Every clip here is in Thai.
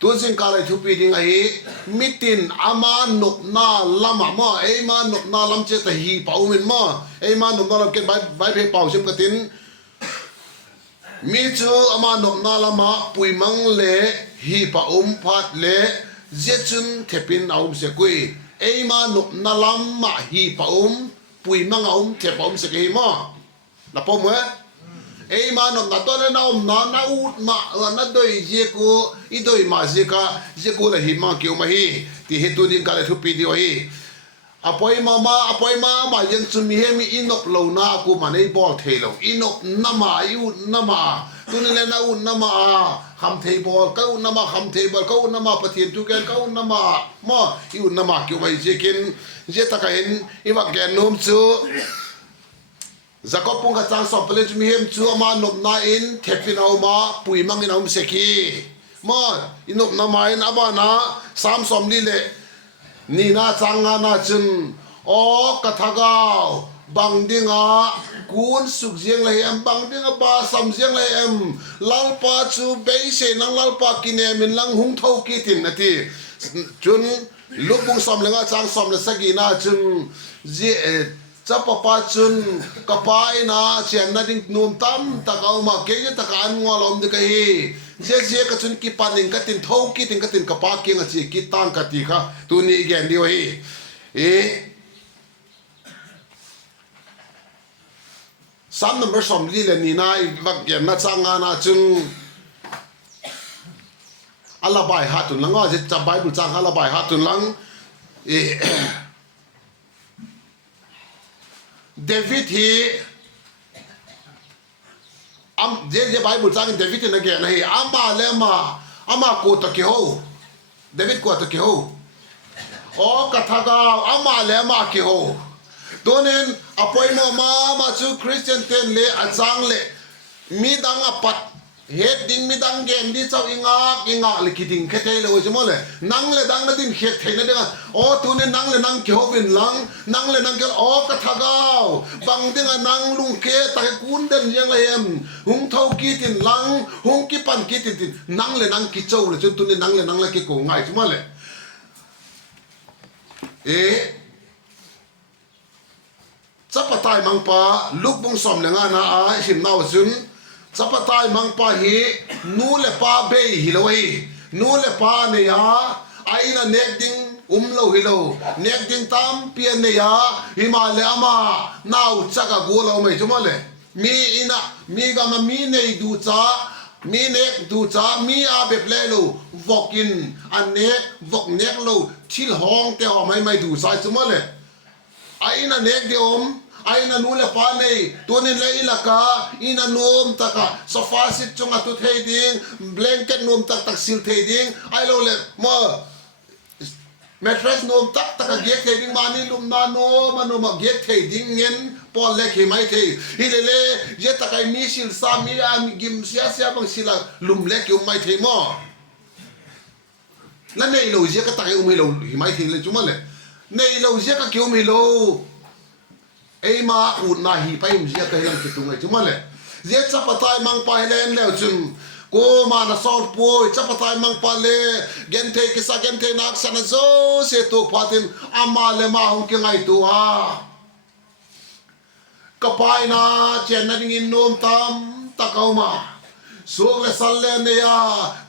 ตัวสิ่งการอะไรทุกปีดิ้งไอ้มิตินอามานุกนาลำมั่วไอ้มานุกนาลำเจตหีเป่ามินมั่วไอ้มานุกนาลำเก็บใบเพเป่าชิมกระตินมีจูอามานุกนาลำมาปุยมังเล่หีเป่าพัดเล่เจจุนเทปินเอาเสกุยไอ้มานุกนาลำมาหีเป่าปุยมังเอาเทปเอาเสกุยมั่วนับพอมั้ยไอ้มานุกนาตัวเล่นเอานาอูดมานาโดยเจกูอีโดยมาเจกูเลยหิมาเกี่ยวมาฮีที่เหตุดิ้งการอะไรทุกปีดีวะฮีอภัยมายังจุมีเฮมีอินกเหล่านากูมาในบอลเทลอินกน้ำมาอยู่น้ำมาตัวนี้เลยนะอุ่นน้ำมาคำเทบอลก็อุ่นน้ำมาคำเทบอลก็อุ่นน้ำมาปะเทียนทุกแกนก็อุ่นน้ำมาอยู่น้ำมาเกี่ยวไปเจกินเจตะกันอีวักแกนนุ่มจูจะก็ปุ่งกระจังสอบเปลี่ยนจุมีเฮมจูมานบนาอินเทปินเอามาปุยมังอินเอาเสกีอินกน้ำมาอินอาบานาสามสมลีเลนี่น่าจังน่าจึงกระทากาวบังดิงกูนสุกเจียงเลยบังดิงบาสัมเจียงเลยลัลปาจูเบยเซนังลัลปากินมินลังหุงเท่ากิตินนาทีจุนลูกบุงสมเลงจังสมเลสกีน่าจึงจะปะปาจุนกปายนาเชียนนาดิงนุ่มตั้มตะกเอามาเกยตะการงัวลมดิกะฮีเจ๊กจุนกีปันิงกตินเท่ากิตินกตินกปาเกียงจีกิตังกติค่ะตัวนี้แกนเดียวฮีสามนับสมลีเลนีนายวักเกียนนัดสังอาจึงอัลลาบายฮัตุนลังจะจับใบบุจังอัลลาบายฮัตุนลังเดวิดฮีเจ๊ใบบุจังเดวิดนั่นแกนะฮีอามาโกตะเกียวเดวิดโกตะเกียวกระทากาวอามาเลมาเกียวตัวนี้อภัยมาจูคริสเตียนเทนเล่อาจารย์เล่มีดังอปัดเฮ็ดดิ้งมีดังเกนดิเจ้าอิงากเลยคิดดิ้งแค่เท่เลยว่าจะมั้งเลยนั่งเลยดังนั่นดิ้งเฮ็ดเท่นั่นเด้อตัวนี้นั่งเลยนั่งเกี่ยววินหลังนั่งเลยนั่งเกี่ยวกระทากาวบางดิ้งนั่งลุงเกตแต่กุนเดินยังเลยหุงเท่ากีตินหลังหุงกีปันกีตินนั่งเลยนั่งกิเจ้าเลยจนตัวนี้นั่งเลยกิโกง่ายจะมั้งเลยจับปะตายมังปาลูกบุงสมเลงานาหิมนาวจุนจับปะตายมังปาฮีนูเลปาเบยฮิโลฮีนูเลปาเนียไอ้น่ะเนกดิ้งโลฮิโลเนกดิ้งตามเปียนเนียฮิมาเลอามานาจักกูเราไม่จุมาเลยมีกามามีเนยดูจ้ามีเนกดูจ้ามีอาเบเปเลโลวอกินอันเนกวอกเนกโลทิลห้องเตอไม่ดูสายจุมาเลยไอ้น่ะเนกเดียมไอ้น่ะนูเลปาเนยตัวนี้เลยละกาอิน่ะนูมตะกะโซฟาสิจงตุเทดิ้งแบงเก็ตนูมตักซิลเทดิ้งไอ้เราเลยมาแมทริสนูมตักเกียร์เทดิ้งมานี่ลุมนาโนมาเกียร์เทดิ้งเงินปอลเล็กไม่เทฮิเลเลเจตะกายมิสิลซามีอากิมเสียบางสิละลุมเล็กอยู่ไม่เทมอแล้วในเราเจก็ตะกายไม่เราไม่เทเลยจุ๊มาเลยในเราเจก็เกี่ยวไม่เราไอ้มาอุดนาฮีไปมันเจก็เห็นคิดตรงไหนจุ๊มาเลยเจจับปะตายมังไปเล่นแล้วจุ๊มกูมาณสอดป่วยจับปะตายมังไปเลยเกนเทกิสเกนเทนักสันโซเสตุพาตินอามาเลมาหุ่นเก่งไอตัวก็ไปนะเจนนั่งอินนมตามตะเกามาสุกเลสัลเลเนีย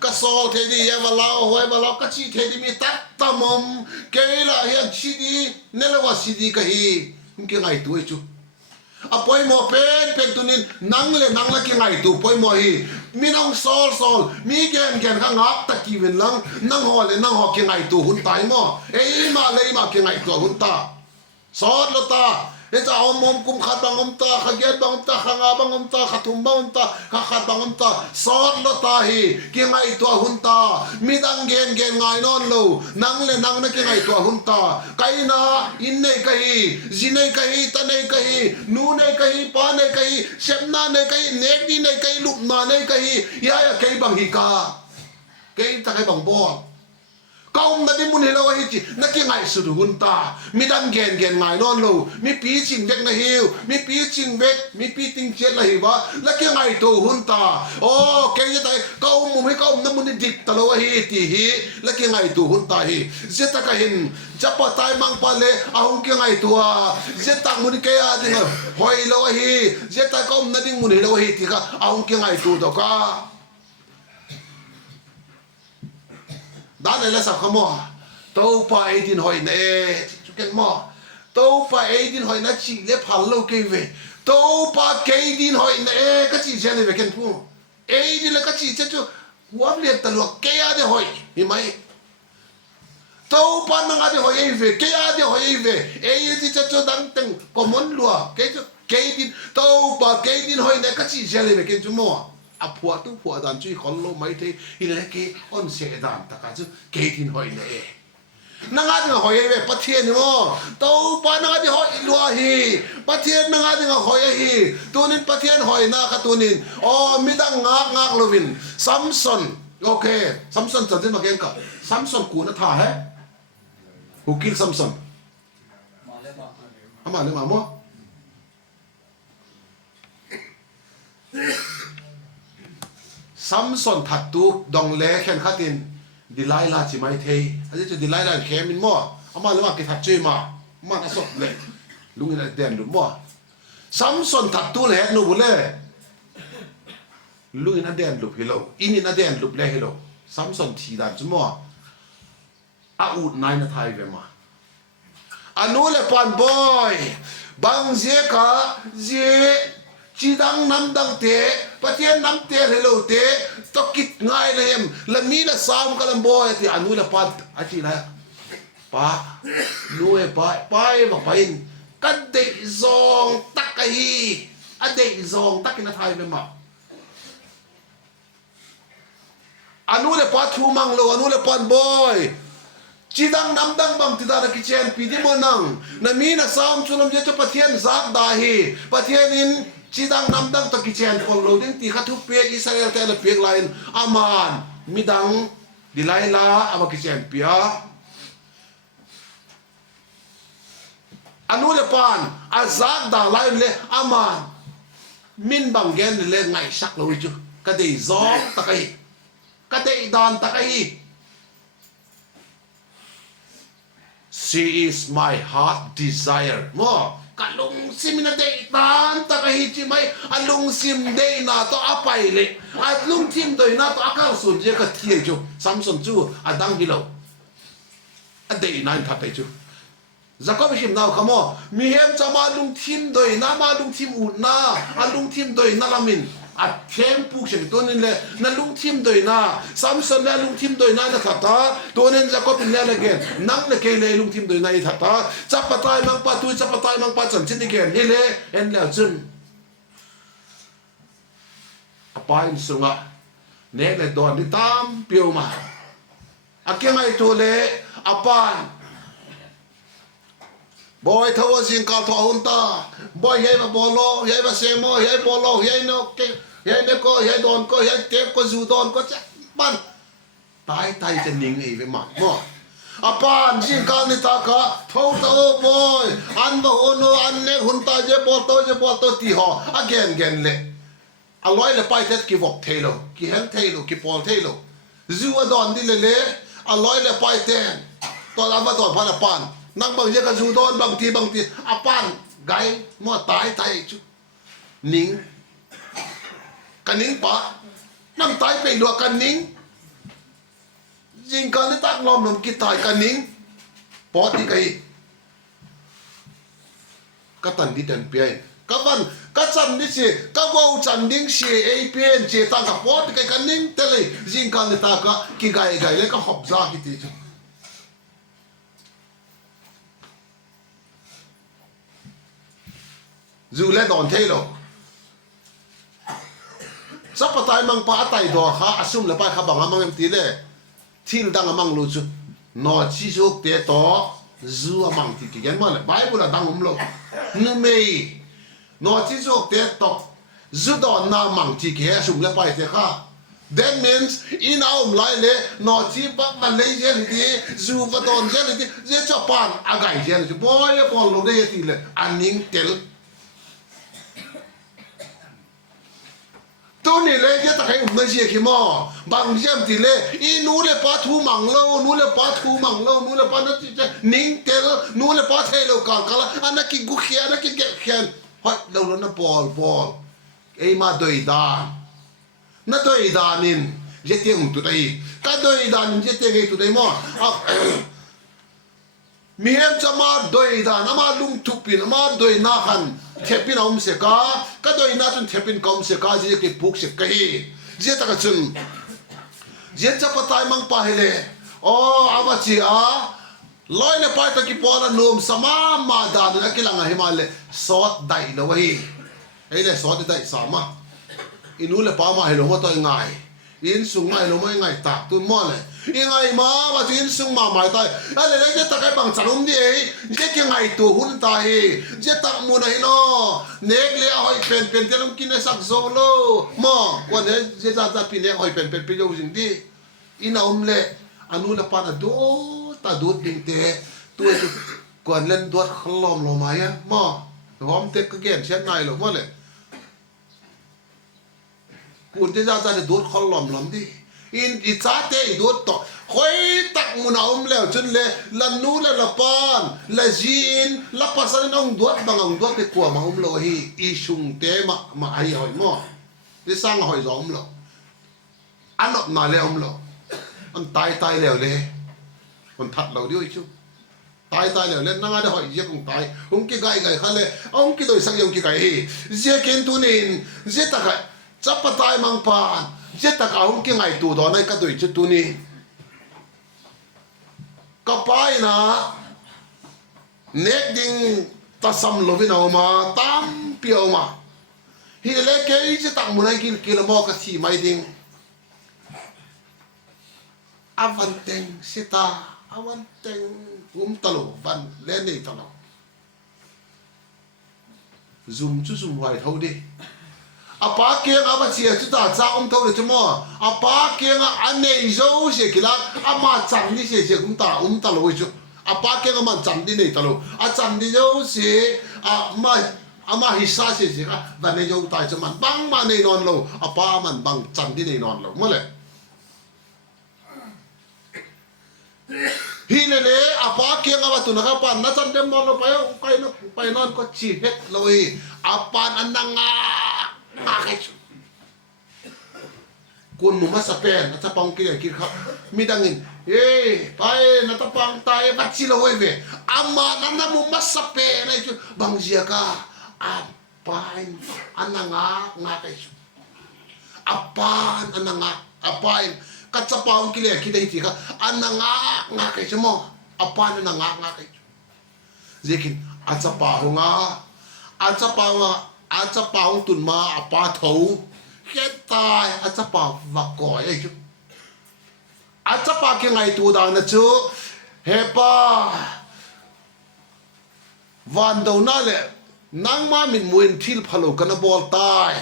ก็สอลเทดีเอวลาวหัวเอวลาวก็ชีเทดีมีตัดตามมเกล่าเฮียชีดีเนลวาชีดีก็ฮีหุ่นเก่งไอตัวจูapoi mo pen tunin nangle ki ngai tu poi mo hi mi nong sol mi gen khang ap ta ki wen lang nang ho ki ngai tu hun tai mo ei ma lei ma ki ngai tu hun ta sot lo ta e ta om kum khat bang om ta khaget bang ta khanga bang om ta khatum bang ta khat bang om ta sot lo ta hi ki ngai tu hun ta mi dang gen ngai non lo nangle na ki ngai tu hun ta kai na in nei kai ji nei kai ta nei kai nu nei kai pa nei kai sep na nei kai nek ni nei kai lup na nei kai ya kai bang hi ka kai ta kai bang bo câu na đi muốn hiểu là gì na kia ngày sự hun ta mi đam ghen ghen ngày non lâu mi pi chinh vek na hiểu mi pi chinh vek mi pi tinh chết là hiểu ba là kia ngày tu hun ta ô cái gì đây câu muốn hay câu na muốn đi dit ta lâu hi ti hi là kia ngày tu hun ta hi giết ta cái hin chấp pa tai mang pa le ahong kia ngày tu à giết ta muốn cái à đi ngờ hỏi lâu hi giết ta câu na đi muốn hiểu hi ti ka ahong kia ngày tu đó ka đã này là sao không mò tàu pa ấy tin hỏi nè chú cái mò tàu pa ấy tin hỏi nó chỉ để phản lâu cây về tàu pa cây tin hỏi nè cái gì chơi này về cái phu ấy tin là cái gì chơi chú quán liền tận luật cây à để hỏi vì mấy tàu pa nó ngã để hỏi ấy về cây à để hỏi ấy về ấy thì chơi chú đang từng có món lúa cây tin tàu pa cây tin hỏi nè cái gì chơi này về cái chú mò à phua tu phua đàn chui con lô mấy thế thì lấy cái on xe đàn ta cả chứ cái tin hỏi này năng ăn thì hỏi về bắt thiên đúng không tàu ba năng ăn thì hỏi lúa hi bắt thiên năng ăn thì hỏi hi tu nên bắt thiên hỏi na cả tu nên mi đang ngạc lovin Samson ok Samson chẳng thế mà cái cả Samson cú nó thả hết who kill Samson mà lên mà mua Samson thật tu dòng lẽ khen khát tin Delilah chỉ mai thấy anh chứ Delilah khen mình mua mà lúc mà cái thật chơi mà nó sốc lệ lúc này đèn đúng mua Samson thật tu lẽ nó bù lệ lúc này đèn lụp hello in nó đèn lụp lệ hello Samson thì đàn chứ mua út này nó thay về mà anh nói là pan boy bằng dễ cả dễ chỉ đang nắm đang thế, bắt thiên nắm thế hello thế, tao kít ngay là em, là mi là sao cái làm boy thì anh nuôi là pat, anh chỉ là pa, nuôi pa em mà pa in, cái đệ giòn tắc cái hi, anh đệ giòn tắc cái nó thay về mà, anh nuôi là pa thu mang lo, anh nuôi là pan boy, chỉ đang nắm đang bằng thì ta là cái chuyện pi đi mua nang, là mi là sao cho làm gì cho bắt thiên giác dahi, bắt thiên in chỉ đang nắm đang tập kitchen còn lâu đến thì các thứ bia Israel thế là bia lại aman mi đang đi lại là ama kitchen bia anu le pan azak da lại le aman min bằng gen le ngày sắc lâu chứ cái đấy gió ta cái đấy đàn ta cái she is my heart desire mo kalung sim na day tan ta kahit si may alung sim day na to apay le at lung sim doy na to akal sun je ka thiye jo Samson chu adang hilaw a day na ta pe chu Jacob him now kamo mi hem chama lung tim doy na ma lung tim u na alung tim doy na lamin at tempu se to nin le na lung tim doy na Samson le lung tim doy na na thata to nin Jacob in le again nang le ke le lung tim doy na I thata chapatai mang pa tu chapatai mang pa chan chin again hele en le chun apa in sunga ne le don ni tam piu ma akengai to le apan boy thâu xin cao thọ hôn ta boy hay mà bolo hay mà xe mô hay bolo hay nó cái hay nó có hay đòn có hay tép có dù đòn có chắc ban tay tay chân nín ấy với mặt mò apan xin cao ni ta cả thâu tao boy ăn vào hôn nó ăn nè hôn ta je bol to ti họ again lệ aloi là pai tết ki vok thelo ki hen thelo ki pol thelo zu đòn đi lệ aloi là pai ten to làm vào đòn phan apan nang bang je ka zu don bang ti apan gai mo tai chu ning kaning pa nang tai pe lo kaning jing ka ni tak lom nom ki tai kaning po ti kai ka tan di tan pi ka van ka chan ni si ka go chan ding si a pen che ta ka po ti kai kaning tele jing ka ni ta ka ki gai le ka hop za ki ti chu dù lên đòn thế rồi, sắp bắt tay mang pa tay đò khá assume là pa khá bằng mang em tí đấy, thiên đang mang luôn chứ, nó chỉ số tế to, dù mang thì cái mà lại Bible là đang lo, nó mày, nó chỉ số tế to, dù đòn na mang thì cái assume là pa thế khá, that means in our lai le no chi bak man le je li zu va ton je li je cha pan agai je li boy pon lo de ti le aning telตัวนี้เลยจะตะใครไม่เชื่อขี้หม้อบางเยี่ยมทีเลยอีนู้เลยป้าทูมังเล่านู้เลยป้าทูมังเล่านู้เลยป้านั่นจะนิ่งเตลนู้เลยป้าเทลกันกันละอันนั้นกินกุเขียนอันนั้นกินแกะเขียนเฮ้ยเราล้นะบอลไอ้มาโดยดานนั่นโดยดานินเจติงตุไตก็โดยดานเจติงตุไตมั้งมีเห็นจะมาโดยดานมาลุงทุปินมาโดยนาคันเทปินอมเสกาก็โดยนาจนเทปินกอมเสกาเจกิปุกเสกฮีเจตกจุนเจจะปะตายมังปะเฮเลโอ้อาวจีอาลอยเลไปตะกี้ปอนะนุ่มสมามาดานนักกีฬาหิมาเลสอดได้นะวะฮีไอ้เลสอดได้สามาอินูเลปามาเฮโลมาตัวง่ายอินสุงง่ายโลไม่ง่ายตักตุนมอเลยยังไงมาว่าจะอินสุงมาหมายตายอะไรเลยจะตะไคร้บังจังมดีเจ๊ยังไงตัวหุ่นตายเจ๊ตักมูนไอ้น้อเนกเลี้ยหอยเป็นเทลงกินในสักโซโลมอวันนี้เจ๊จะปีเนกหอยเป็นไปโยสิ่งที่อินาอมเล่อนุเลปานะดูตาดูดิ่งเตะตัวกวนเล่นตัวขลอมลงมาอ่ะมอหอมเตะก็เก่งเช่นไงหรอกมอเลยคุณเจ๊จะดูขลอมลำดิอินอิจฉาเตะดูต่อคอยตักมุนเอาแล้วจนเลยลันนูเลยละปานละจีนละภาษาน้องดูบางองดูไปกลัวมาเลยฮีอีชุงเตะมาไอ้หอยมอที่สร้างหอยจอมแล้วอันนั้นน่าเลยแล้วอันตายแล้วเลยคนทัดเราด้วยชูตายแล้วเลยนั่งอะไรหอยเยอะคงตายองค์กี่ไก่เขาเลยองค์กี่ตัวสักองค์กี่ไก่เจ้าเกินตัวนี้เจ้าตะไคร้จับปะตายมังปานเจ้าตะกาองค์กี่ไงตัวตอนนั้นก็ตัวจุดตัวนี้ก็ไปนะเน็กดิ้งตาซัมโลวินออกมาตามเปียวมาฮีเล็กเกย์จะตักมุนให้กินละมอกระสีไม่ดิ้งอาวันเต็งสิตาอาวันเต็งตลกวันเล่นนี่ตลกซุ่มไว้เท่าดิอาปากเกียงอาบัดเสียจุดตาจ้าเท่าเลยจุ๊มอาปากเกียงอันนี้โจ้เสียกิลักอามาจันนี่เสียตาลกวิจุอาปากเกียงอามาจันนี่นี่ตลกอาจันนี่โจ้เสียอามาฮิสาเสียวันนี้โจ้ตายจุมันบังมาในนอนโลอาปามันบังจันนี่ในนอนโลเมื่อไรฮีเล่อาปากเกียงอาบัดตุนนะครับปันนัดจันเดมนอนเราไปนอนก็ชีเฮ็ดเลยอาปานอันนังอาคุณมุมาสเปนนัทปังกินกินครับมีดังอินไปนัทปังตายบัดชิลโวยเวอามานันมุมาสเปนไอ้จุบางเจียกาอาปานอันนังาไอ้จุอาปานอันนังอาปานกัจจปังกินกินได้ทีครับอันนังไอ้จุโมอาปานอันนังไอ้จุเจคินอาจจะปาหงอาจจะปาหงตุนมาอาปาเถาแค่ตายอาจจะปาวักก่อยไอ้จุอาจจะปาแค่ไงตัวดังนะจุเฮป้าวันเดียวนั่นแหละนั่งมามินมวยทิลพะโลกันบอลตาย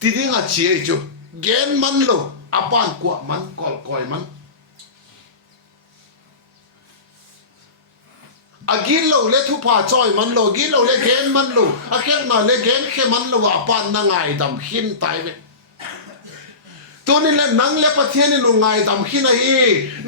ทีนี้งาเชียจุเกณฑ์มันโลอาปานกว่ามันกอลก่อยมันอากินโลเล่ทุพาจอยมันโลกินโลเล่เกนมันโลอาแค่มาเล่เกนแค่มันโลว่าปานนั่งไงดำหินตายไปตัวนี้แหละนั่งเล่ประเทศนี่นุ่งไงดำหินไอ้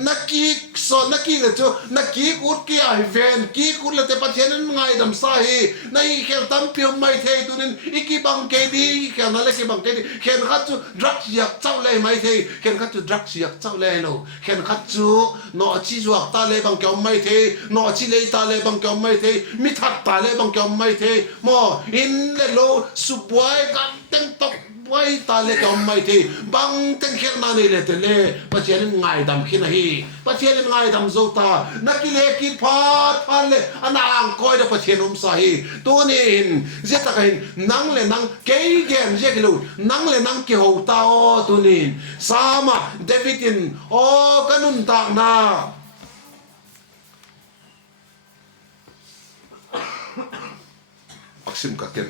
นักกีสอนนักกีเลยจ้ะนักกีกุดกี้ไอเวนกีกุดเลยแต่ประเทศนั้นไงดำสาเหนั่นอีแค่ตั้มเปียวไม่เท่ตัวนี้อีกีบังเกดีแค่นั่นแหละกีบังเกดีแค่ขัดจูดรักอยากเจ้าเลยไม่เท่แค่ขัดจูดรักอยากเจ้าเลยโลแค่ขัดจูนอชีจวกตาเลยบังเกี่ยวไม่เท่นอชีเลยตาเลยบังเกี่ยวไม่เท่มิทัดตาเลยบังเกี่ยวไม่เท่หมออินเลโลสุบไว้กันเต็งตกไว้ตาเล็กเอาไม่ทีบังเต็งเขียนนั่นเลยเตล่ประเทศนี้ง่ายดำขี้นาฮีประเทศนี้ง่ายดำโจตานักกิเลกินพาดเลยอันอ่างคอยเดประเทศนุ่มสาฮีตัวนี้เห็นเจ้าตะกินนั่งเลยนั่งเกยเกมเจ้ากิลูนั่งเลยนั่งเกี่ยวตาตัวนี้สามาเดวิดินโอ้กันนุ่นตากนาอักษิมกักเกน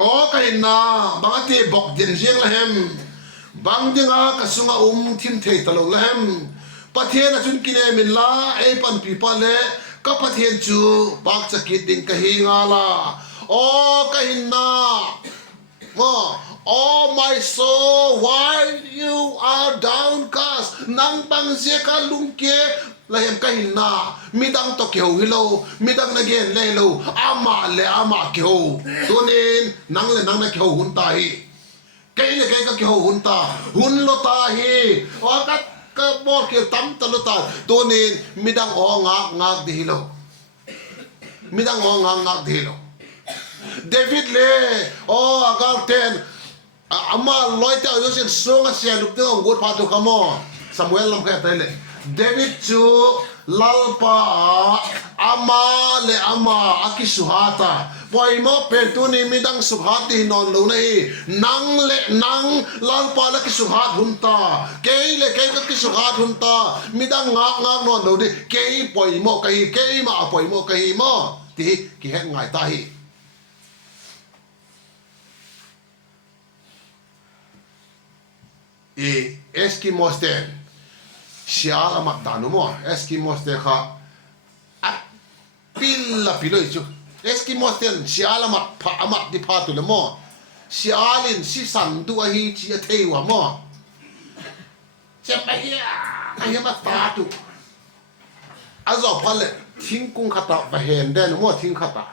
โอ ka hin na bang ati bok din jeng la hem bang dinga ka sunga thim thei talo la hem pathian achun kine min la e pan pi pa le ka pathian chu bak chakit ding ka hi nga la ka hin na oh my soul, why you are downcast? Nang bang ka lungke lahem kahin na midang to kyo hilo midang nagen lelo ama le ama kyo tunin nang le nang na kyo hunta hi kay le kay ka kyo hunta hunlo ta hi wakat ka bor ke tam taluta tunin midang ngak di hilo midang ngak di hilo David le agal ten ama loite ayosin songa sia luk ding ngot pa to kamo Samuel lam ka tele David chu lalpa ama le ama akisuhata poimo pentuni midang suhati non lo nei nang lalpa la kisuhat hunta kei le kei ka kisuhat hunta midang ngak non lo di kei poimo kai kei ma poimo kai mo ti ki het ngai ta hi Eskimos den siala matano mo Eskimos den ka pilla pilo ichu Eskimos den siala mat pa amat di patu le mo sialin si sandu ahi chi atewa mo Chapaya mat patu azo pale tingkung kata bahenden mo ting kata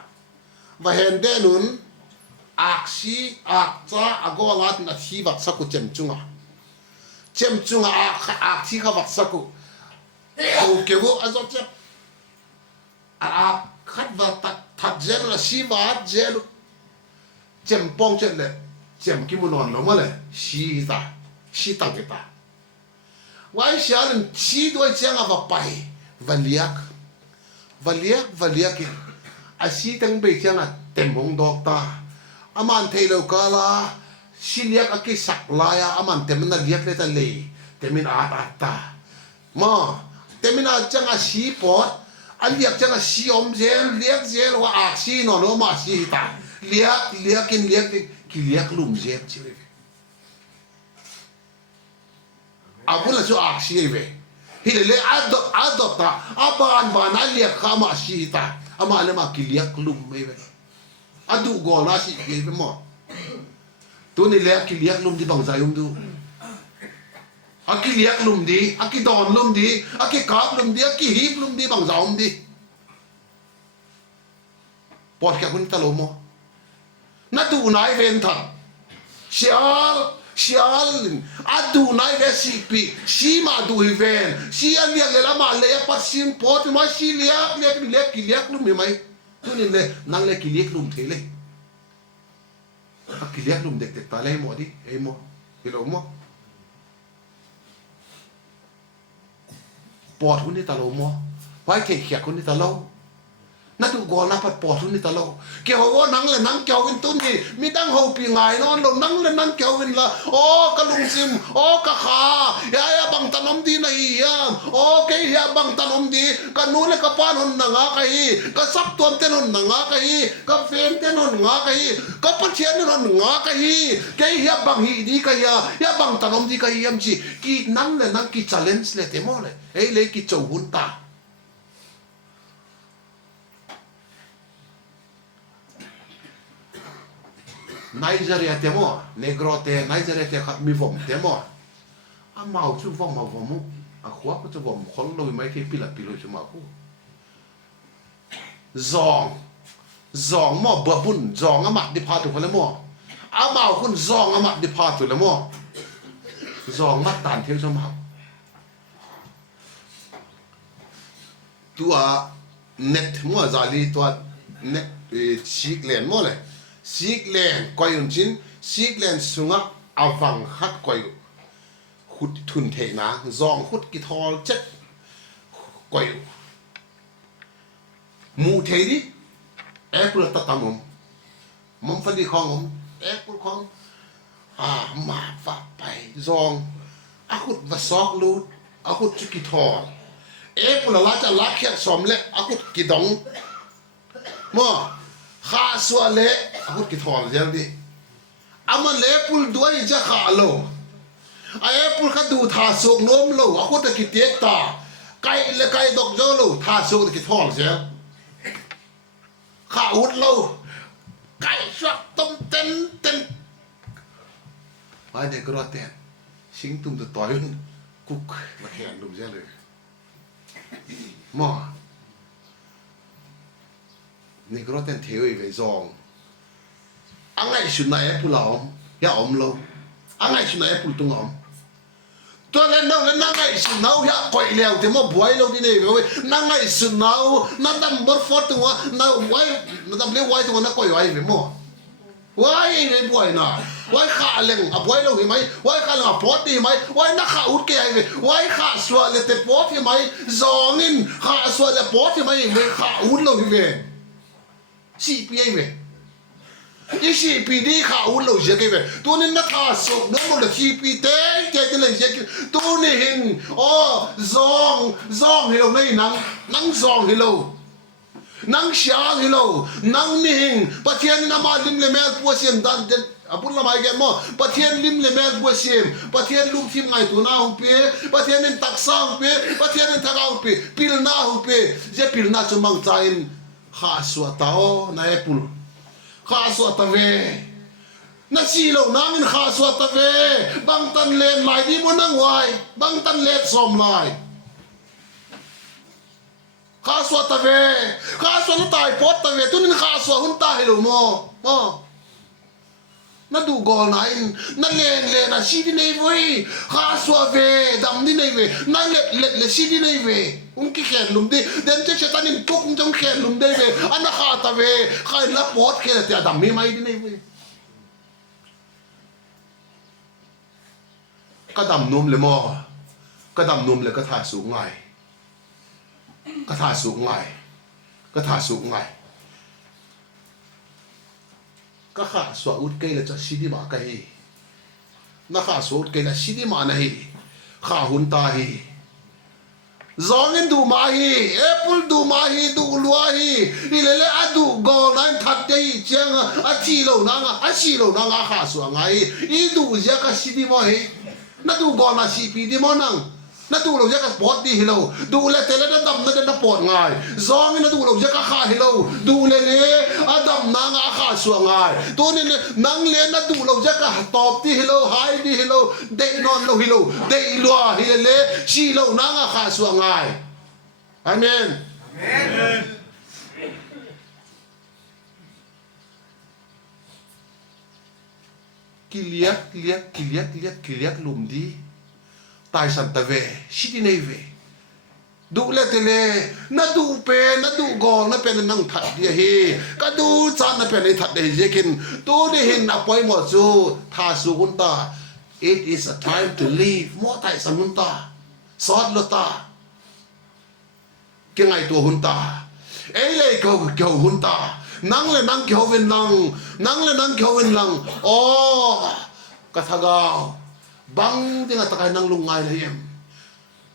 bahendenun aksi akca agolat na thiwat saku chemchunga akti ka baksaku kebu azo chep khat va tat jen la si va jelu chempong chen le chem ki munon no male si tang kita wai sialin si doi chang ava pai valiak asi tang be chang a tembong dokta aman thelo kala siliak aki saklaya aman temina liak leta le temin ata ma temin achang asi pot aliak chang asi omzel liak zel wa aksi no ma si ta liak ki liak lum zel chire abula so aksi ve hilele adopta aban ban aliak kama si ta ama le ma ki liak lum ve adu go na si ke mo tu ni le ki liak lum di bang zayum du aki liak lum di aki don lum di aki kap lum di aki hip lum di bang zayum di pot ka kun talo mo na tu nai ven tha sial adu nai ve sipi si ma du ven si an liak le la ma le pat sim pot ma si liak ki liak lum mai tu ni le nang le ki liak lum thele akiliak lum dek talay mo di mo hilo mo pot hun ni talo mo pai ke khia kun ni talo na tu go na pat pot hun ni talo ke ho nang le nang kyau win tun ni mi dang ho pi ngai non lo nang le nang kyau win la ka lung sim ka kha ya bang tanom di na iya ke ya bang tanom di ka nu le ka pan hon na nga ka hi ka sap tuam ten hon na nga ka hi ka fen ten hon nga ka hi ka pathian hon nga ka hi ke ya bang hi di ka ya bang tanom di ka hi am chi ki nang le nang ki challenge le te mo le le ki chou hun ta Nigeria temo negro te Nigeria te khat mi vom temo a mau chu vom ma vom a khwa ko chu vom khol lo mai ke pila chu ma ku zong mo babun zong ama di pha tu khole mo a mau kun zong ama di pha tu le mo zong ma tan theu chu ma tua net mo zali tua net chik len mo le Gilead koyun chin Gilead sunga avang khat koy khut thun the na zong khut ki thol chet koy mu the di apple ta tamum mom fa di khong apple khong ma fa pai zong a khut va sok lut a khut ki thol apple la cha la khet som le a khut ki dong mo kha swa le hut ki thol zel di aman lepul duai ja kha lo ai epul kha du tha sok nom lo a ko ta ki tek ta kai le kai dok jo lo tha sok ki thol je kha ut lo kai swak tom ten ai ne gro ten sing tum tu toy kuk ma khen dum je le mo ne gro ten theu i ve zong angai su na epul laom ya om lo angai su na epul tung omตัวเล่นน้องเล่นนั่งไงสุนาวอยากก่อยเลี้ยวแต่มาบวยเราที่นี่เว้ยนั่งไงสุนาวนั่งดำบดฟอดตัวนั่งไว้นั่งดำเลี้ยวไว้ตัวนั่งก่อยไว้เว้ยมั่วไว้ในบวยน่ะไว้ขาเล่งอ่ะบวยเราเห็นไหมไว้ขาเล่งอ่ะปอดดีไหมไว้นักขาอุดแก่เว้ยไว้ขาสวดเลยแต่ปอดเห็นไหมจองินขาสวดเลยปอดเห็นไหมเว้ยขาอุดเราเห็นไหมสี่ปีเว้ยยี่สิบปีนี้ข่าวเราเยอะกันไปตัวนี้นักข่าวส่งน้องเราสี่ปีเต้เจ๊จะเลยเยอะกันตัวนี้เห็นอ๋อซองให้เราไม่นั่งซองให้เรานั่งเช้าให้เรานั่งนี่เห็นประเทศนี้น้ำมาลิมเลเมลปัวเสียมดันเด็ดพูดละไม่แก่มั่วประเทศลิมเลเมลปัวเสียมประเทศลูกทีมไงตัวหน้าหุ่นเปียประเทศนี้ตักซ่าหุ่นเปียประเทศนี้ทักเอาหุ่นเปียปิลหน้าหุ่นเปียเจ้าปิลหน้าจะมั่งใจข้าสวดเต้านายปุลข้าสวดตะเวนักชีเหล่านั้นข้าสวดตะเวบางตันเลนไหลดีบนนั่งไว้บางตันเลนสมไหลข้าสวดตะเวข้าสวดตายพอดตะเวตุนข้าสวดหุ่นตายเหล่าโมนั่นดูกอลไหนนั่นเลนชีดีในเวข้าสวดเวดำดีในเวนั่นเลชีดีในเวอุ้งกี่แขนลุมดีเดินจะเชตันินกุกจงแขนลุมได้เวอันนั้นข้าตะเวข้าลับปอดแค่แต่ดำไม่ไหมดีในเวก็ดำนุ่มเลยมั้งก็ดำนุ่มเลยก็ถ่ายสูงไงก็ถ่ายสูงไงก็ถ่ายสูงไงก็ข้าสวดอุดเกลจะสิดีมากันฮีนักข้าสวดเกลสิดีมานะฮีข้าหุ่นตาฮีzongin du mahi apple du mahi du luahi ilele adu gol nan thatdei chiang a thi lo nanga a si lo nanga kha so ngai I du ja ka sidi mo he na du gol na si pi di mo nang na du lo ja ka pot di hilo du le tele na dam na pot ngai zongin na du lo ja ka kha hilo du le adam nanga kha so ngai to ni nang le na du lo ja ka top di hilo hai di hilo de non lo hilo de lua hile si lo nanga kha so ngai amen amen Gilead lum di tai san ta ve si di nei ve du le tele na du pe na du go na pe na nang that dia he ka du chan na pe nei that de je kin tu de hin na poi mo chu tha su hun ta it is a time to leave mo tai san hun ta sot lo ta ke ngai tu hun ta ei le ko hun ta nang le nang kyo wen lang oh ka thagao bang dinga takay nang lungay na hiyem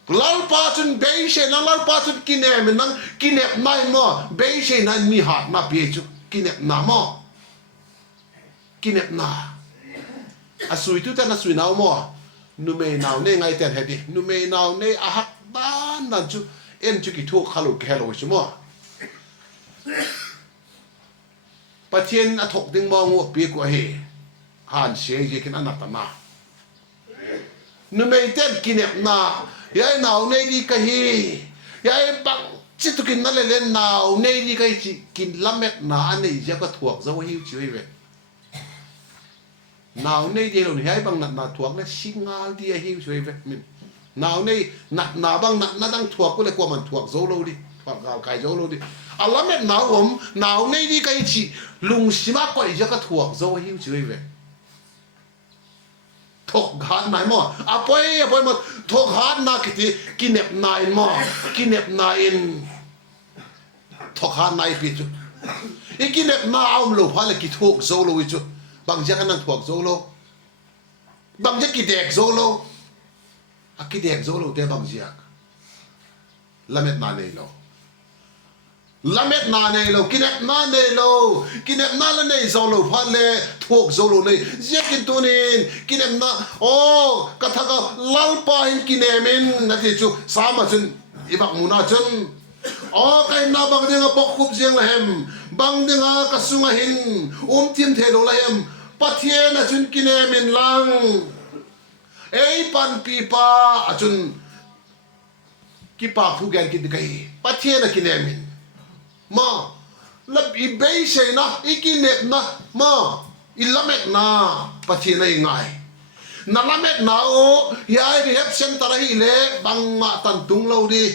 lal pa chun beishe nang lal pa chun kinem nang kinep nai mo beishe nan mi hat na pie chu kinep na mo kinep na asui tu tan asui naw mo nu me naw ne ngai ten hedi nu me naw ne ahak ban nan chu en chu ki thu khalu khelo chu mo patien athok ding mo ngo pi ko he han se je kin anatama nu me ten kinep na yai naw nei di ka hi yai bang chi tu kin na le len naw nei di ka chi kin lamet na anei je ka thuak zo hi chi ve naw nei di lo ni yai bang na thuak na singal di hi chi ve min naw nei na bang na dang thuak ko le ko man thuak zo lo di thuak ga kai zo lo di alamet naw nei di ka chi lung sima ko je ka thuak zo hi chi ve thok ghan nai mo apoi mo thok ghan na kiti kinep nai mo kinep nai in thok ghan nai pi chu I kinep na aum lo phale ki thok zo lo chu bang ja kan thok zo lo bang ja ki dek zo lo a ki dek zo lo te bang ja lamet na nei lo ละเม็ดนาในเรากินเน็บนาในเรากินเน็บนาละในโซโลพันเลยถูกโซโลในเจ้ากินตัวนี้กินเน็บนาโอ้กระทั่งลัลปาหินกินเนมินนั่นที่จูสามจนอีบักมุนาจนโอ้ใครนาบางเดือนก็ปกคุบเสียงละเฮมบางเดือนก็กระสุงหินทิมเทโลละเฮมปัทเทียนจนกินเนมินลังเอ้ปันปีปาจนกิปาผู้แกนกินได้ปัทเทียนกินเนมินมาลับอีเบย์เชนะอีกินเนบนะมาอีละเม็ดนาปัทเทียนยังไงนั่นละเม็ดนาโอ้ยายรีฮับเซนตระฮิเล่บังมาตันตุงเราดี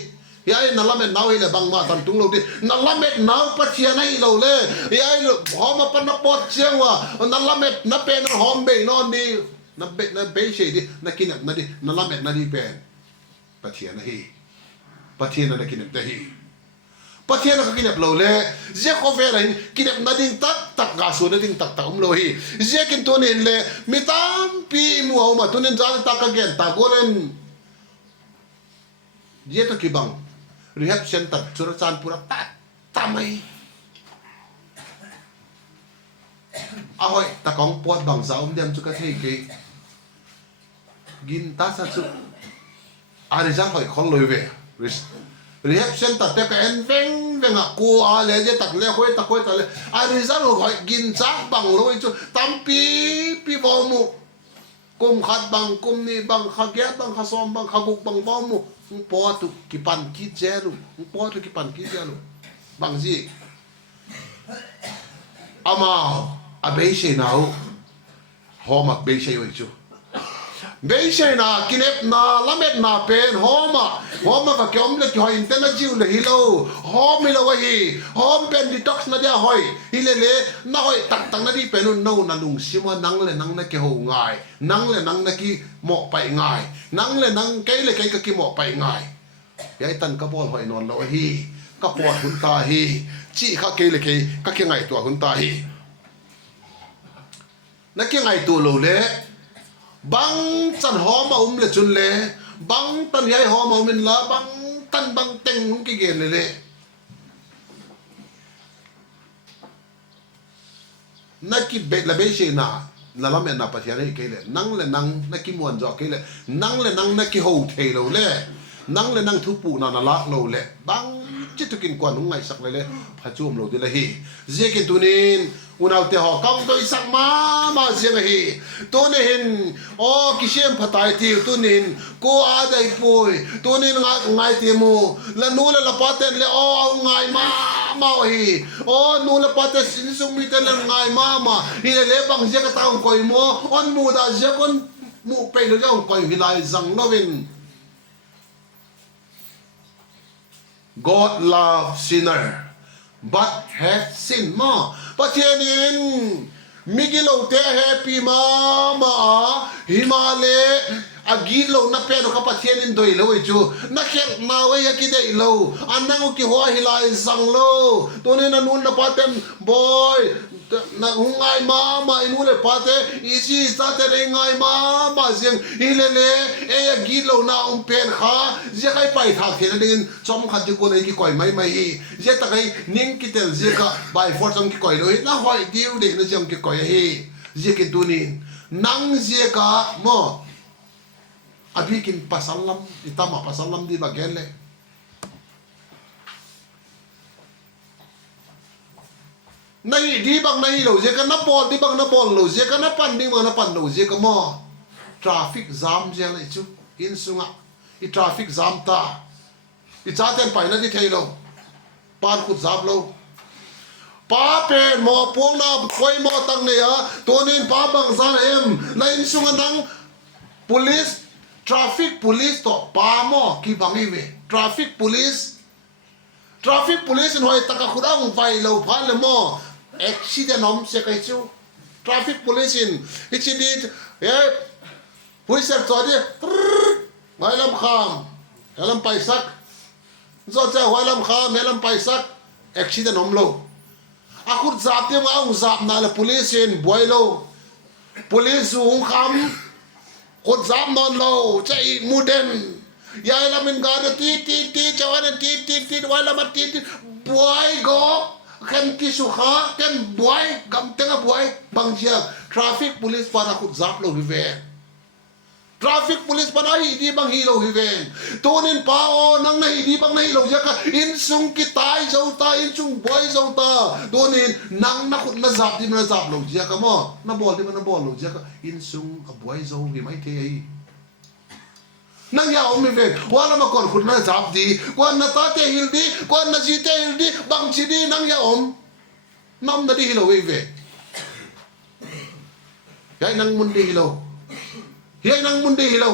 ยายนั่นละเม็ดนาฮิเล่บังมาตันตุงเราดีนั่นละเม็ดนาปัทเทียนให้เราเล่ยายหอมมาปนปอดเชียงว่านั่นละเม็ดนับเป็นหอมเบย์นอนดีนับเบย์เชดีนักกินนับนั่นดีนั่นละเม็ดนั่นดีเป็นปัทเทียนให้ปัทเทียนนั่นกินนับได้ปัทเทียนก็กินแบบเราเลยเจ้าขอเวรกินแบบนั่นดิ้งตักกาสูนั่นดิ้งตักเราฮีเจ้ากินตัวนี้เลยมีตามปีมัวมาตัวนี้จานตักกันตักกูเล่นเจ้าตัวกี่บังรีฮับเซนตัดสุรจานปุระตัดทำไมเอาไว้ตะกองปวดบังสาวเดียมจุกเทกีกินตาสัตสุอาริจังหอยคนลอยเวรีฮับเซนตัดแต่ก็เอ็นเวงอ่ะกูอะไรเจ้าตัดเลี้ยคุยตะคุยตะเลี้ยอาริจังหอยกินจักบังลอยจุตั้มปีบอมุกุมขัดบังกุมนี่บังขัดแก่บังขัดซ้อมบังขัดกุกบังบอมุปอตุกิปันกิเจลุปอตุกิปันกิเจลุบังจีอามาอาเบย์เชนาวหอมักเบย์เชยไว้จูเบย์เชนากินเอฟนาละเม็ดนาเป็นหอมก็เกี่ยวกับหอยอินเตอร์เนจิวเลยฮิโลหอมไม่ละวะฮีหอมเป็นดีท็อกซ์นะเดียหอยฮิเลเล่น่าหอยตักนะดีเป็นนู่นนั่นุงซิมานังเลยนังนักเกี่ยวง่ายนังเลยนังนักกี่หมอกไปง่ายนังเลยนังไกลเลยไกลก็กี่หมอกไปง่ายยายตันกระบอกหอยนอนละวะฮีกระปอดหุ่นตาฮีจี้ข้าไกลเลยไกลก็เกี่ยงไงตัวหุ่นตาฮีนักเกี่ยงไงตัวโลเล่บังจันหอมเลยจุนเล่บังตันยายหอมมินละบังตันบังเต็งมุงกี่เกณฑ์เลยนักกี่เบ็ดละเบชนาละละเมน่าปัจจัยกี่เลยนั่งเลยนั่งนักกี่มวนจอกกี่เลยนั่งเลยนั่งนักกี่โฮเทลเลยนั่งเลยนั่งทุบปูนานาละโลเลยบังจิตตุกินกวนนุ่งไงสักเลยพระจุ่มโลดีเลยฮีเจ้ากินตัวนี้อุณเอาเตะหอกำตัวสักมาเสียงฮีตัวนี้เห็นโอ้กิเชมพัตายทีตัวนี้กูอาได้ป่วยตัวนี้ไงตีมูแล้วนู่นละปัตเตนเลยโอ้ไงมาฮีโอ้นู่นละปัตเตนสินสุมิเตนไงมาฮีเลยบังเจ้าก็ต้องคอยมัวอันมูดาเจ้าคนมูไปเลยเจ้าคอยฮิลายสังโนวินGod loves sinner but hath sin มาประเทศนี้มิกิโลเตะ happy มาฮิมาเลอากิโลนับเป็นกับประเทศนี้โดยเลยจูนักเขียนมาไว้ยากิได้โลอันนั้นก็คิดว่าฮิลายสังโลตัวนี้นั่นนู่นนับเป็นบอยนะหุ่งไงมาอินูเลปาเตอีซีสตาเตเรงไงมาเสียงฮิเลเลเอยากิโลนาเป็นขาเจ้าใครไปทางเทนดินสมขัดจุกเลยกี่ก่อยไม่เจ้าตะไคนิ่งกิเตลเจ้าก็ไปฟอร์ซังกี่ก่อยเลยน่าหอยเดียวเด็กนั่นเจ้ากี่ก่อยเจ้ากินตัวนี้นั่งเจ้าก็มออภิกินปัสสัลลัมอิตามาปัสสัลลัมดีบางแกนเลยในดีบางในเราเจ้ากันนับบอลดีบางนับบอลเราเจ้ากันนับปันดีบางนับปันเราเจ้ากันมอทราฟิกจามเจ้าเลยจูอินสุงะอีทราฟิกจามตาอีจ้าเต้นไปนั่นที่เทโลปานขุดจามเราป้าเป็นหมอพวงน้ำคอยหมอตั้งเนี่ยตัวนี้ป้าบางสารเอ็มในอินสุงะนัง police traffic police ต่อป้าหมอกี่บางอีเว traffic police หน่วยตะกะขุดอ่างไฟเราพาเลยหมอaccident น้ำเสียกันจู traffic police อิจิดีผู้เสียตัวนี้ไว้ลำคำเฮลำไปสักจอดเจ้าไว้ลำคำเฮลำไปสัก accident น้ำเราอาคุดจับเดี๋ยวมาอุ้งจับนั่นแหละ police บวยเรา police อุ้งคำคุดจับนอนเราใจมูเดนยายละมันก็ตีเจ้าวันตีไว้ละมันตีบ ป่วยก็กันกิสุขากันป่วยกำเต็งป่วยบางเชียง traffic police ปาราคุดจับโลหิเว traffic police ปาราฮีดีบางฮีโลหิเวตัวนินป้าโอนังในดีบางในโลเยอะอินซุงกิตายเจ้าตาอินซุงป่วยเจ้าตาตัวนินนังนักขุดนักจับที่มันจับโลเยอะก็มั่วนักบอลที่มันนักบอลโลเยอะก็อินซุงกับป่วยเจ้าหิไม่เทยนั่งยาวไม่เป็นว่าเรามาก่อนคุณน่าจับดีกว่าน่าตาเตหิลดีกว่าน่าจีเตหิลดีบางชีดีนั่งยาวน้ำนาดีฮิโลเวเวยัยนั่งมุนดีฮิโลยัยนั่งมุนดีฮิโล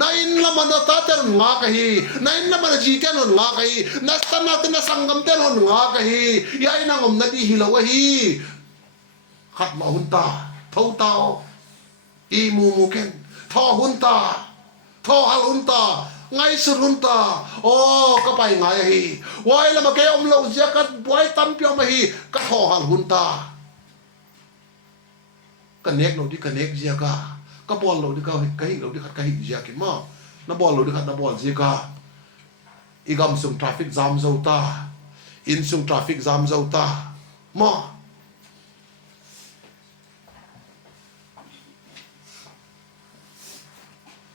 นั่นละมันน่าตาเตนงาคฮีนั่นละมันจีเตนงาคฮีนัสตันนัตนัสังกัมเตนงาคฮียัยนั่งนาดีฮิโลวะฮีขัดมาหุนตาท้าวตาอีมูมูเกนท้อหุนตาท้อฮัลหุนตาไงสุดหุนตาโอ้ก็ไปไงฮีไว้แล้วมาแกอมเราเสียกันไว้ตั้มเปียวมาฮีก็ท้อฮัลหุนตาก็เน็กเราดิก็เน็กเสียก็บอลเราดิก็หิเราดิขัดก็หิเสียกินมาน้าบอลเราดิขัดน้าบอลเสียก็อีกำส่งทราฟิกจามเจ้าตาอินส่งทราฟิกจามเจ้าตามา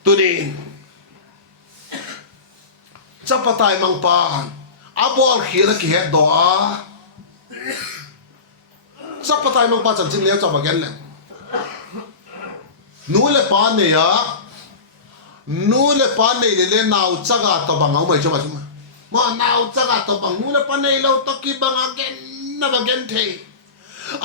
ตัวนี้จะปะตายมังปานอาบอลขีระเกียดดอจะปะตายมังปานจันทร์เลี้ยงจะมาแกนเลยนู้นเลยปานเนี่ยนู้นเลยปานเนี่ยเลยนาวจักรตัวบังเอาไม่ใช่ไหมมานาวจักรตัวบังนู้นเลยปานเนี่ยเราตะกี้บังแกนนับแกนเท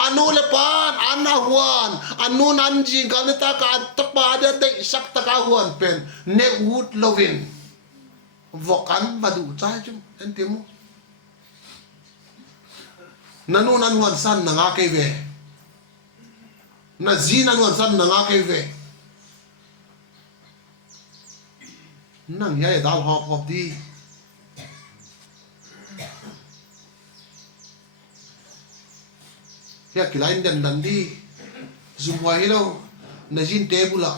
อันนู้นเลยปานอันน่าหวนอันนู้นอันจริงกันตะการตะปาเด็ดสักตะการหวนเป็นเนวูดโลวินvokan badu cai cum entimu nanu nan ngon san na nga kai ve na zi nan ngon san na nga kai ve nang yai dal hop hop di ya kilain dan dan di zumwa hilo na jin table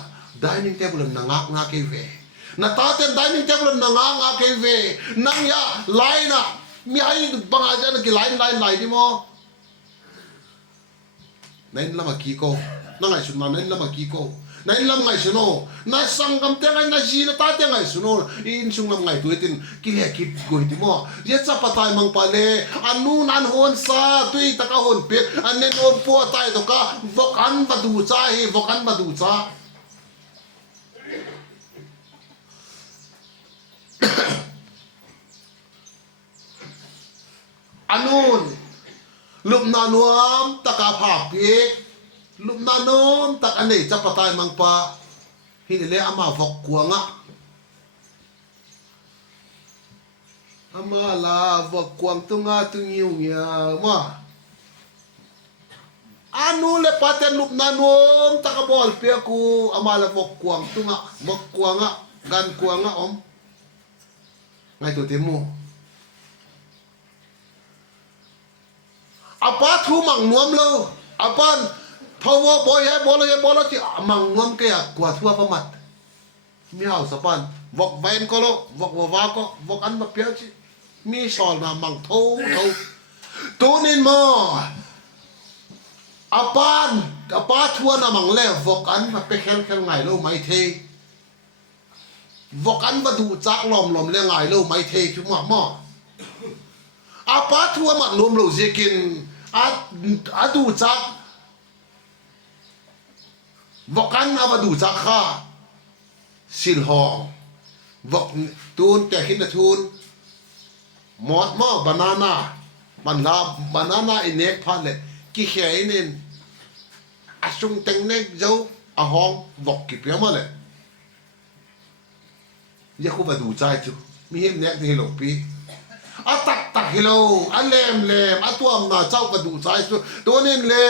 dining table na nga kai ve na taten dining table na nga kay ve nang ya line na mi ay bangaja na line di mo nain la makiko na ngai sunna nain la makiko nain la ngai suno na sangam te ngai na ji na tate ngai suno in sung nam ngai tuitin kile kit go di mo ye cha patay mang pale anu nan hon sa tui taka hon pet anen on po tai to ka vokan badu cha hi vokan badu cha anun lup nanuam taka phapik lup nanum tak anei chapatai mangpa hinile ama vok kuanga ama la vok kuang tunga tungiu nya ma anu le paten lup nanum taka bol pe ku ama la vok kuang tunga vok kuanga gan kuanga om ngai tu temu apa thu mang nuam lo apan thawo boy hai bolo ti mang nuam ke kwa thua pa mat miao sapan vok vain ko lo vok wa ko vok an ma pia chi mi sol na mang tho tunin mo apa thua na mang le vok an ma pe khel ngai lo mai the vok an ba du chak lom le ngai lo mai the chu ma mo apa thua mat lom lo zekin a du chak vokan aba du chak kha sil ho vok tun te hin thun mot mo banana man la banana inek phan le ki khainin asung teng nek zo a hong vok ki pya ma le ya ko ba du chai chu mi hem nek ni lo pi a tak hilo a lem a tuam na chau ka du chai su to nen le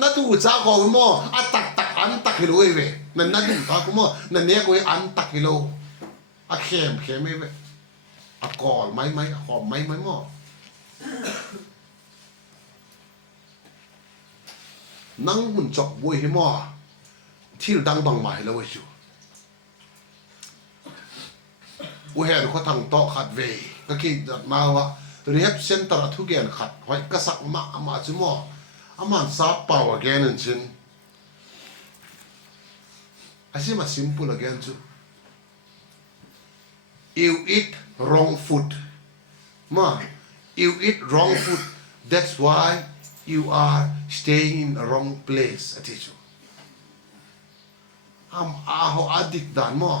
na tu cha ko mo a tak an tak hilo ve nan na du ta ko mo na ne ko an tak hilo a khem ve a kol mai a khom mai mo nang mun chok boi he mo thil dang bang mai lo chu u hen ko thang to khat veก็คิดมาวะ rehab center thu gen khat hoi ka sak ma ama chumo aman sa paw again and chin asima simple again chu you eat wrong food ma you eat wrong food that's why you are staying in the wrong place atichu aho adik dan mo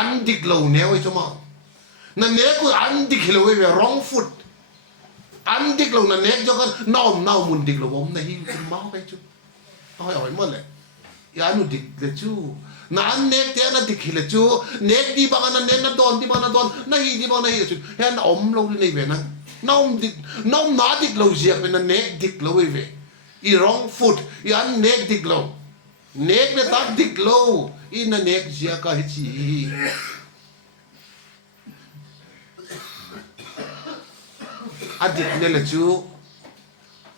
andik lo neo chu mo na ne ku andik lo we wrong food andik lo na ne jo kan naw mun dik lo bom na hi ma kai chu hoi mo le ya nu dik le chu na an nek te na dik le chu nek di ba na ne na don di ba na don na hi di ba na hi chu he na om lo nei ve na naum na dik lo zia pe na nek dik lo we I wrong food I an nek dik lo nek le tak dik lo I na nek zia ka hi chi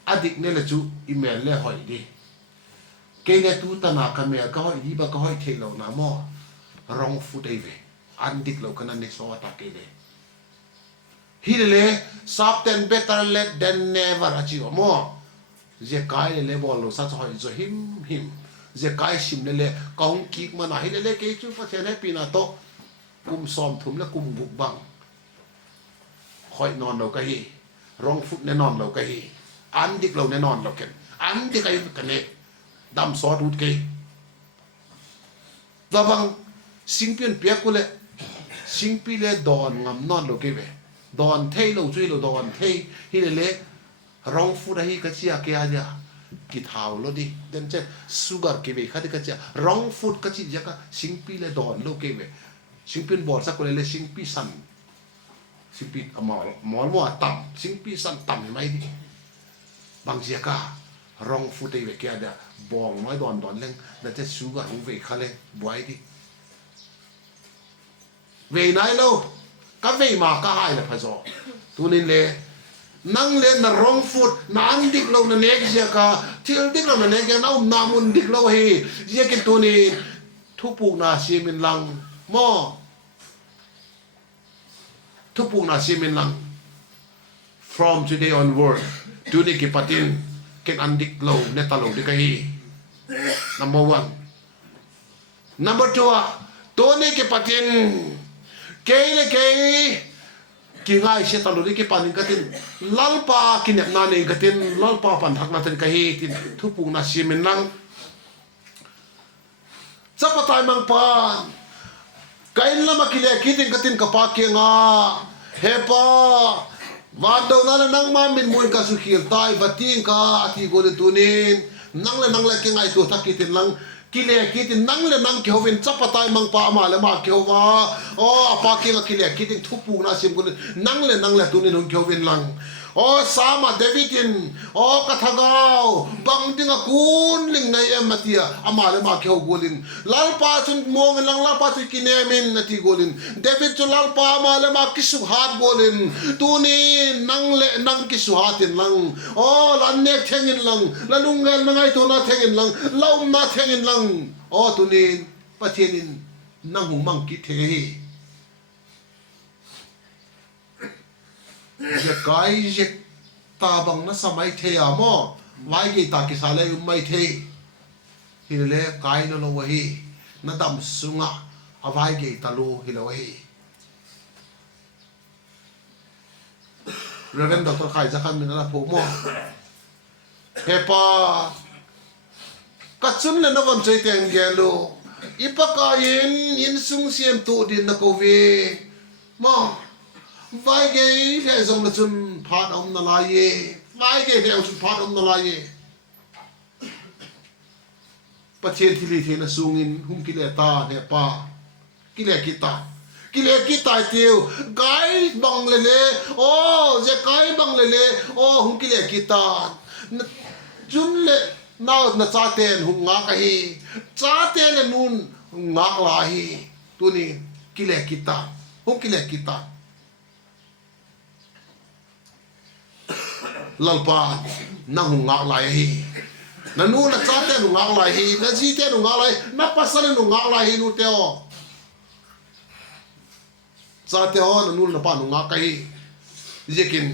adik ne le chu email le hoi di ke le tu ta na ka me ka hoi di ba ka hoi the lo na mo wrong food ai ve an dik lo kana ne so ta ke le hi le something better late than never achieve mo je kai le bol lo sa hoi zo him je kai sim le kaung ki ma na hi le ke chu fa the le pi na to kum som thum le kum guk bang hoi non lo ka hi wrong food แน่นอนเราก็ฮีอันดิกเราแน่นอนเราเก็นอันดิกไอ้กันเนี่ยดำซอสรูดกี่ระวังสิงเปลี่ยนเปียกกูเลยสิงปีเลยดอนงำนอนเราเก็บไปดอนเทเราช่วยเราดอนเทฮีเลย wrong food ไอ้ก็เชียกี่อะไรกิท้าวเราดิเดินเจ้าสุกร์เก็บไปข้าที่ก็เชีย wrong food ก็เชียก็สิงปีเลยดอนเราเก็บไปสิงเปลี่ยนบอดสักคนเลยสิงปีสันสิงปีหมอนว่าต่ำสิงปีสันต่ำไหมดิบางเสียก็ร้องฟุตไอเวกี้เดียบองน้อยดอนเล่งแล้วจะสู้กับหูเวกเขาเลยบวยดิเวไหนแล้วก็เวมาก็หายเลยพะโจตัวนี้เลยนั่งเล่นน่ะร้องฟุตนั่งดิกเราเนี่ยเน็กเสียก็ที่ดิกเราเนี่ยเน็กยังน้ำนามุนดิกเราเฮเสียกินตัวนี้ทุกปูนาเสียมินลังหม้อทุกปูนาเสียมินลัง from today onward ตัวนี้กิปัตินเก็นอันดิกโลเนตาโลดิกะฮี number 1 number 2ตัวนี้กิปัตินเกยเลยเกยกิง่ายเชตาโลดิกิปันินกะตินลัลปากินเนนานี่กะตินลัลปาปันทักนาตินกะฮีตินทุปูนาซีมินนังจับปะตายมังปานกะอินละมากิเลกิตินกะตินกะปาเกงาเฮปาวาดาวนั่นนั่งมามินมุนกาสุขีลตายวัดทิ้งกาอธิโกลตุนินนั่งเลยกิงไอตัวทักกิตินลังกิเลกิตินนั่งเลยเกี่ยววินจับปะตายมังปามาเลยมาเกี่ยวว่าอ๋อปากิงกิเลกิตินทุบปูนาซิมกุลนั่งเลยตุนินเกี่ยววินลังอ๋อสามาเดวิดินอ๋อกะทากาวบังดิงกุนลิงในเอ็มมาเตียอามาเลยมาเกี่ยวกุลินลาลปาจุนมองลังลาลปาจุกินเอมินนาทีกุลินเดวิดจุลาลปามาเลยมากิสุฮาดกุลินตุนินนั่งกิสุฮาดินลังอ๋อลันเนกเทงินลังลันลุงเงลนังไอตัวนาเทงินลังลาอุมนาเทงินลังอ๋อตุนินปะเทนินนั่งหูมังกิเทฮีจะกายจะตาบังนะสมัยเทียมอไว้กี่ตากิสาเลยไม่เทฮิเลกายนโลวะฮีนัดมสุงะเอาไว้กี่ตาลูฮิเลวะฮีเรื่องดอกตะไคร้จะขันมินละผมอเฮปากัดซุนเลยนะวันใจเตียงเกลูอีปากายินสุงเสียมตูดินนักเวมอไว้เกยเรื่องสมจุนพาดอมนาลายไว้เกยเรื่องจุนพาดอมนาลายประเทศที่ลีเทนสูงินหุ่มกิเลตาเนี่ยป้ากิเลกิตาเตียวไกบังเลโอ้เจ้าไกบังเลโอ้หุ่มกิเลกิตาจุนเลน่าหน้าจ่าเตนหุ่มงากะฮีจ่าเตนนู่นงากลาฮีตัวนี้กิเลกิตาหุ่มกิเลกิตาลัลปานั่งหุงงากลายฮีนั่นนู่นจ่าเตนหุงงากลายฮีนั่นจีเตนหุงงากลายนับภาษาเนี่ยหุงงากลายฮีนู่นเดียวจ่าเตนนั่นนู่นนับปาหุงงากฮีเจกิน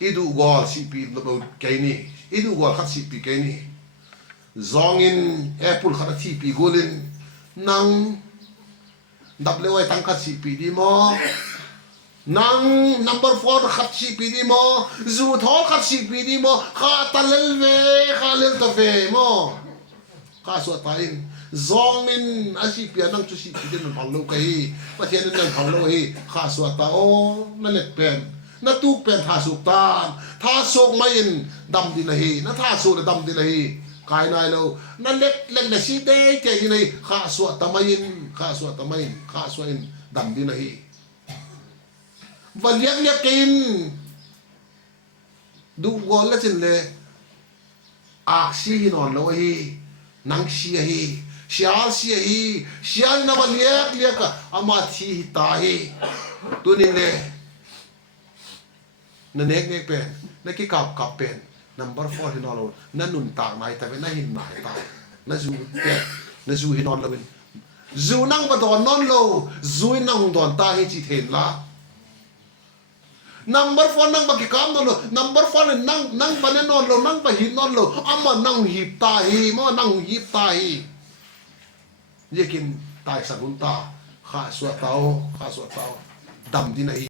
idu gol si pi lo ke ni idu gol khat si pi ke ni zong in apple khat thi pi golin nang dap le wai tang khat si pi di mo nang number 4 khat si pi di mo zu thol khat si pi di mo kha talel ve kha lel to ve mo kha so ta in zong in asi pi nang chu si pi den phang lo kai pathian nang phang lo hi kha so ta o na let pen na tu pen tha suk tan tha sok mai in dam din na hi na tha so da dam din na hi kai nai lo na let na si de ke ni nei kha so ta mai in kha so ta mai kha so in dam din na hi và liếc kín đủ gọn là chân lệ ác si non lo hi nang si hi xiao na và liếc cả ama thi ta hi tu nên lệ na nek pen na ki kap pen number 4 hi non lo na nun tang mai ta na hin nai ta na zu pen na zu hi non lo bin zu nang ba don non lo zu nang don ta hi chi then la number 4 nang bagi kam non lo number 4 nang banen non lo nang ba hin non lo amma nang hip ta hi mo nang hip ta hi yekin tai sagun ta kha so tao dam din hi